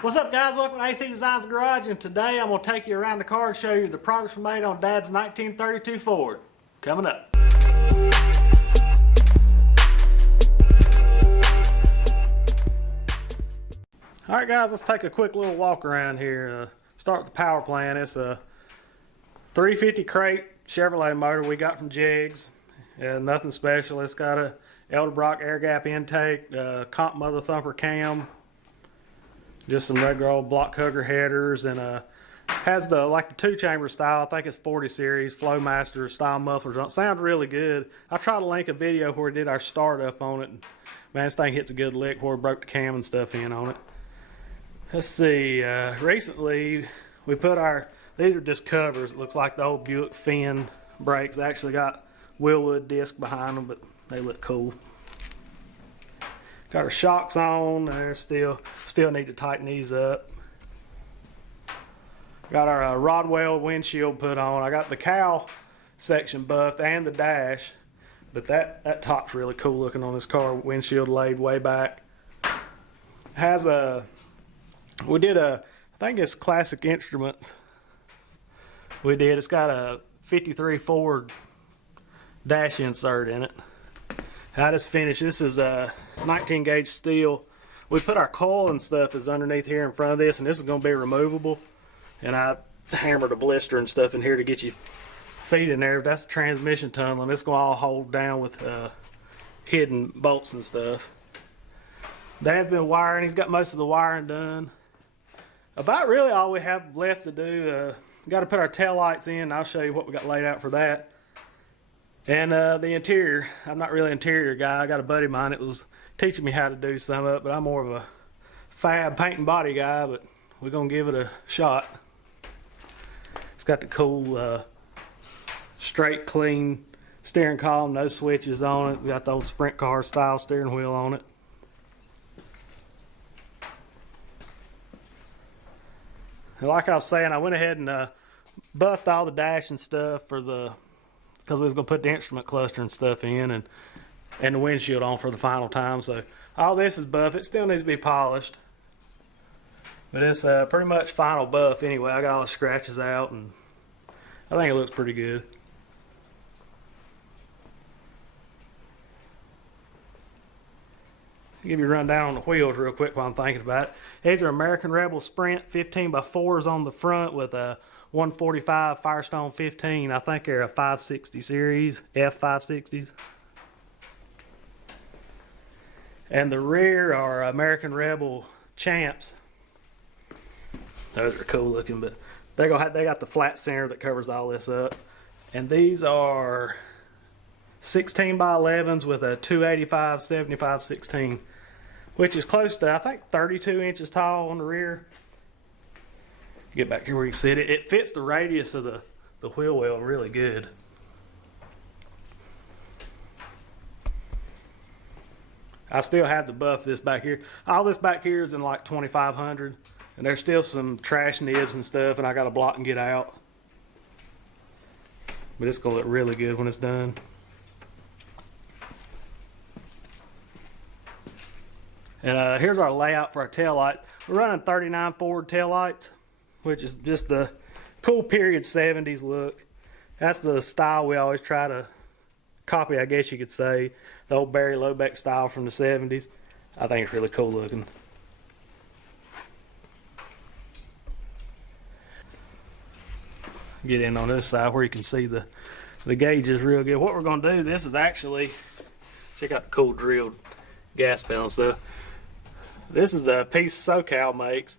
What's up, guys? Welcome to AC Designs Garage, and today I'm going to take you around the car and show you the progress we made on Dad's 1932 Ford. Coming up. Alright guys, let's take a quick little walk around here. Start with the power plant. It's a 350 crate Chevrolet motor we got from Jegs. Nothing special. It's got a Elderbrock air gap intake, comp mother thumper cam, just some regular old block hugger headers, and has the like the 2-chamber style. I think it's 40 series Flowmaster style mufflers on it. Sounds really good. I tried to link a video where we did our startup on it. Man, this thing hits a good lick where we broke the cam and stuff in on it. Let's see. Recently we put these are just covers. It looks like the old Buick Finn brakes. They actually got Willwood disc behind them, but they look cool. Got our shocks on. They're still need to tighten these up. Got our Rodwell windshield put on. I got the cowl section buffed and the dash, but that top's really cool looking on this car. Windshield laid way back. Has a I think it's Classic Instruments. It's got a 53 Ford dash insert in it. I just finished. This is a 19 gauge steel. We put our coil and stuff is underneath here in front of this, and this is going to be removable. And I hammered a blister and stuff in here to get your feet in there. That's the transmission tunnel, and it's going to all hold down with hidden bolts and stuff. Dad's been wiring. He's got most of the wiring done. About really all we have left to do. Got to put our taillights in. I'll show you what we got laid out for that. And the interior, I'm not really an interior guy. I got a buddy of mine that was teaching me how to do some of it, but I'm more of a fab paint and body guy, but we're going to give it a shot. It's got the cool, straight, clean steering column, no switches on it. We got the old sprint car style steering wheel on it. And like I was saying, I went ahead and buffed all the dash and stuff because we was going to put the instrument cluster and stuff in and the windshield on for the final time. So all this is buff. It still needs to be polished, but it's pretty much final buff anyway. I got all the scratches out, and I think it looks pretty good. Give you a rundown on the wheels real quick while I'm thinking about it. These are American Rebel Sprint 15x4s on the front with a 145 Firestone 15. I think they're a 560 series, F560s. And the rear are American Rebel Champs. Those are cool looking, but they got the flat center that covers all this up. And these are 16x11s with a 285 75 16, which is close to, I think, 32 inches tall on the rear. Get back here where you can see it. It fits the radius of the wheel well really good. I still have the buff this back here. All this back here is in like 2500, and there's still some trash nibs and stuff, and I got to block and get out. But it's going to look really good when it's done. And here's our layout for our taillights. We're running 39 Ford taillights, which is just the cool period 70s look. That's the style we always try to copy, I guess you could say. The old Barry Lobeck style from the 70s. I think it's really cool looking. Get in on this side where you can see the gauges real good. What we're going to do, this is actually, check out the cool drilled gas pedal and stuff. This is a piece SoCal makes.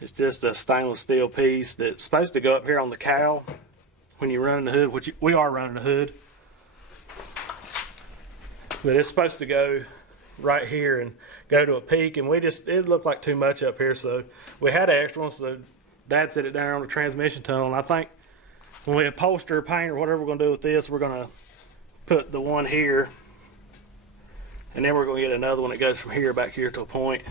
It's just a stainless steel piece that's supposed to go up here on the cowl when you run the hood, which we are running the hood. But it's supposed to go right here and go to a peak, and it looked like too much up here, so we had an extra one, so Dad set it down on the transmission tunnel. And I think when we upholster or paint or whatever we're going to do with this, we're going to put the one here, and then we're going to get another one that goes from here back here to a point.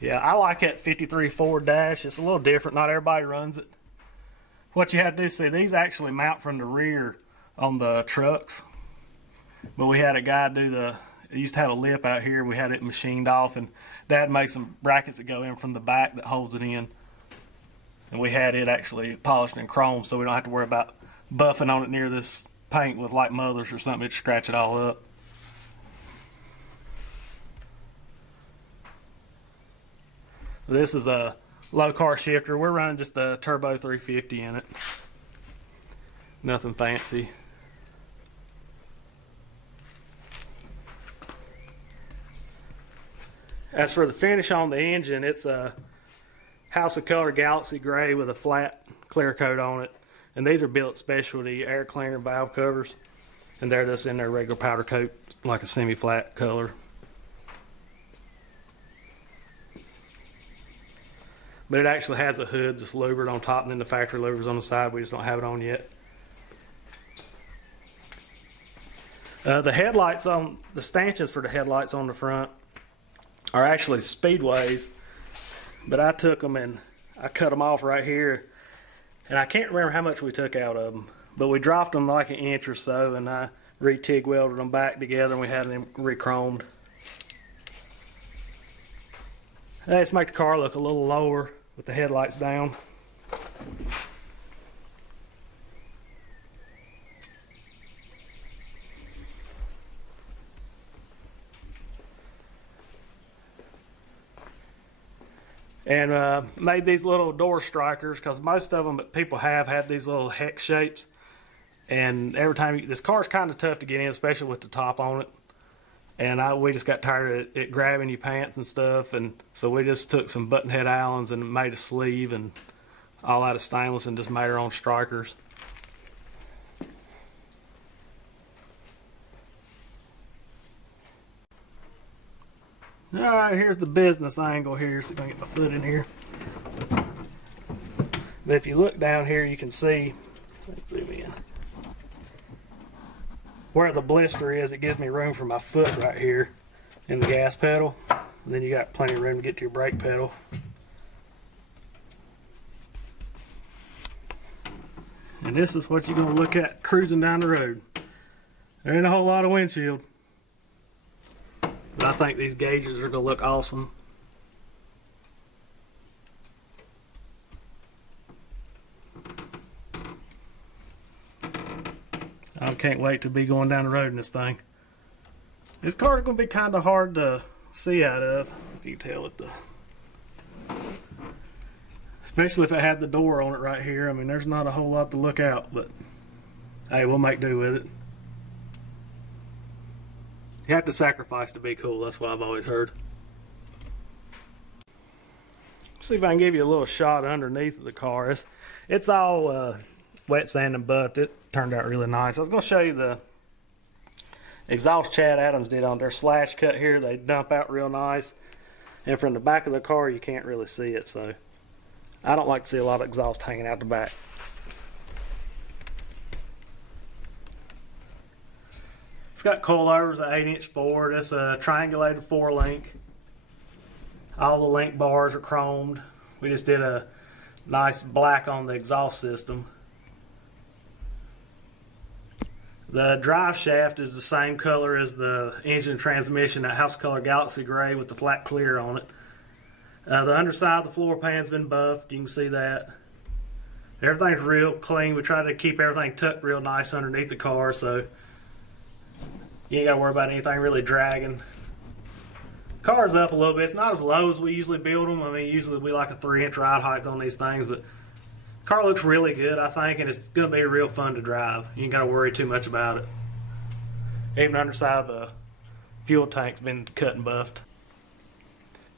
Yeah, I like that 53 Ford dash. It's a little different. Not everybody runs it. What you have to do, see, these actually mount from the rear on the trucks. But we had a guy it used to have a lip out here. We had it machined off, and Dad made some brackets that go in from the back that holds it in. And we had it actually polished in chrome, so we don't have to worry about buffing on it near this paint with like mothers or something. It'd scratch it all up. This is a low car shifter. We're running just a turbo 350 in it. Nothing fancy. As for the finish on the engine, it's a House of Color Galaxy Gray with a flat clear coat on it. And these are Billet Specialty air cleaner valve covers. And they're just in their regular powder coat, like a semi-flat color. But it actually has a hood that's louvered on top, and then the factory louvers on the side. We just don't have it on yet. The headlights on the stanchions for the headlights on the front are actually Speedways, but I took them and I cut them off right here, and I can't remember how much we took out of them, but we dropped them like an inch or so, and I re-TIG welded them back together, and we had them re-chromed. Let's make the car look a little lower with the headlights down. And made these little door strikers, because most of them that people have these little hex shapes. And every time this car's kind of tough to get in, especially with the top on it. And we just got tired of it grabbing your pants and stuff, and so we just took some button head Allens and made a sleeve and all out of stainless and just made our own strikers. Alright, here's the business angle here. See if I can get my foot in here. But if you look down here, you can see, let's zoom in, where the blister is. It gives me room for my foot right here in the gas pedal. And then you got plenty of room to get to your brake pedal. And this is what you're going to look at cruising down the road. There ain't a whole lot of windshield, but I think these gauges are going to look awesome. I can't wait to be going down the road in this thing. This car is going to be kind of hard to see out of, if you can tell with the, especially if it had the door on it right here. I mean, there's not a whole lot to look out, but hey, we'll make do with it. You have to sacrifice to be cool. That's what I've always heard. Let's see if I can give you a little shot underneath of the car. It's all wet sand and buffed. It turned out really nice. I was going to show you the exhaust Chad Adams did on their slash cut here. They dump out real nice. And from the back of the car, you can't really see it. So I don't like to see a lot of exhaust hanging out the back. It's got coilovers, an 8-inch Ford. It's a triangulated 4-link. All the link bars are chromed. We just did a nice black on the exhaust system. The drive shaft is the same color as the engine transmission, that House of Color Galaxy Gray with the flat clear on it. The underside of the floor pan's been buffed. You can see that. Everything's real clean. We try to keep everything tucked real nice underneath the car, so you ain't got to worry about anything really dragging. Car's up a little bit. It's not as low as we usually build them. I mean, usually we like a 3-inch ride height on these things, but car looks really good, I think, and it's going to be real fun to drive. You ain't got to worry too much about it. Even underside the fuel tank's been cut and buffed.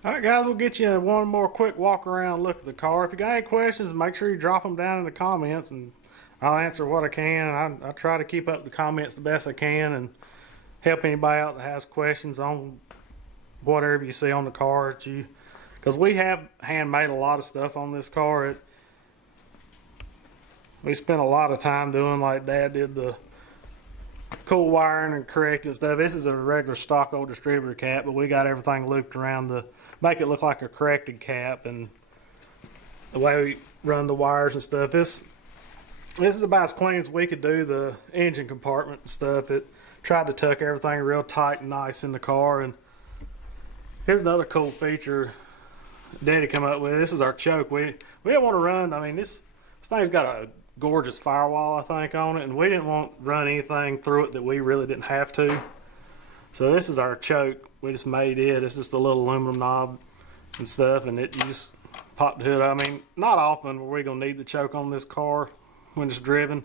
Alright guys, we'll get you one more quick walk around look at the car. If you got any questions, make sure you drop them down in the comments and I'll answer what I can. I try to keep up the comments the best I can and help anybody out that has questions on whatever you see on the car. Because we have handmade a lot of stuff on this car. We spent a lot of time doing, like Dad did, the cool wiring and correcting stuff. This is a regular stock old distributor cap, but we got everything looped around to make it look like a corrected cap, and the way we run the wires and stuff. This is about as clean as we could do the engine compartment and stuff. tried to tuck everything real tight and nice in the car. And here's another cool feature Daddy come up with. This is our choke. We didn't want to run. I mean, this thing's got a gorgeous firewall, I think, on it, and we didn't want to run anything through it that we really didn't have to. So this is our choke. We just made it. It's just a little aluminum knob and stuff, and you just pop the hood. I mean, not often are we gonna need the choke on this car when it's driven,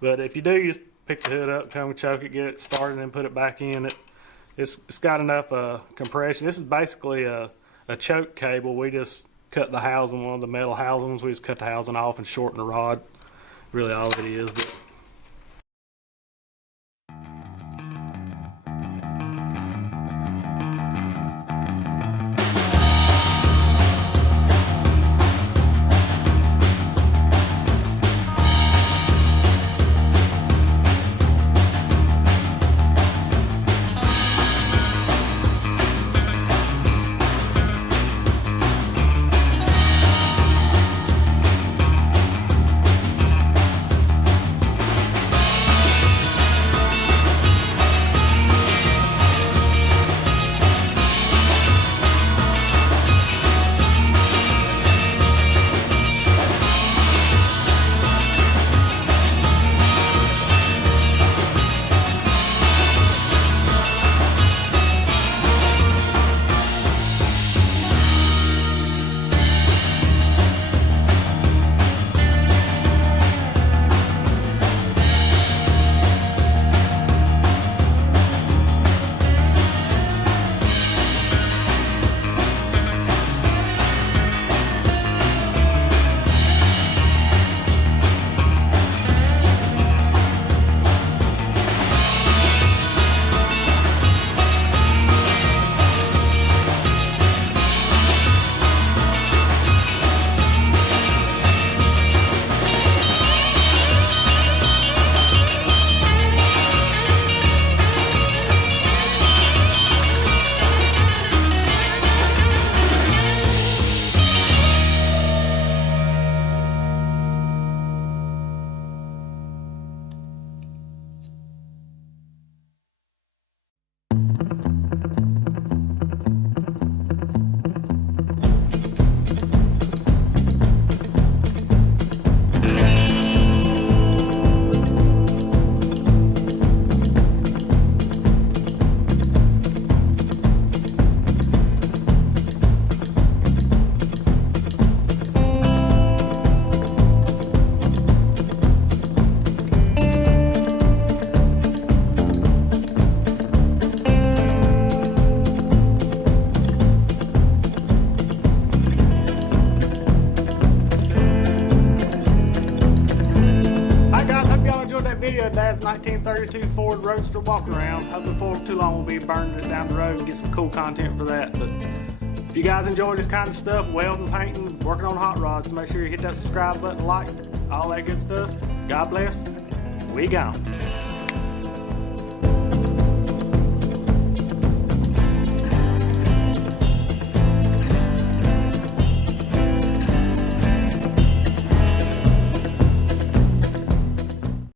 but if you do, you just pick the hood up, come and choke it, get it started, and then put it back in. It's got enough compression. This is basically a choke cable. We just cut the housing, one of the metal housings. We just cut the housing off and shorten the rod. Really, all of it is. But video, Dad's 1932 Ford Roadster walk around. Hoping for too long we'll be burning it down the road and get some cool content for that. But if you guys enjoy this kind of stuff, welding, painting, working on hot rods, make sure you hit that subscribe button, like, all that good stuff. God bless. We gone.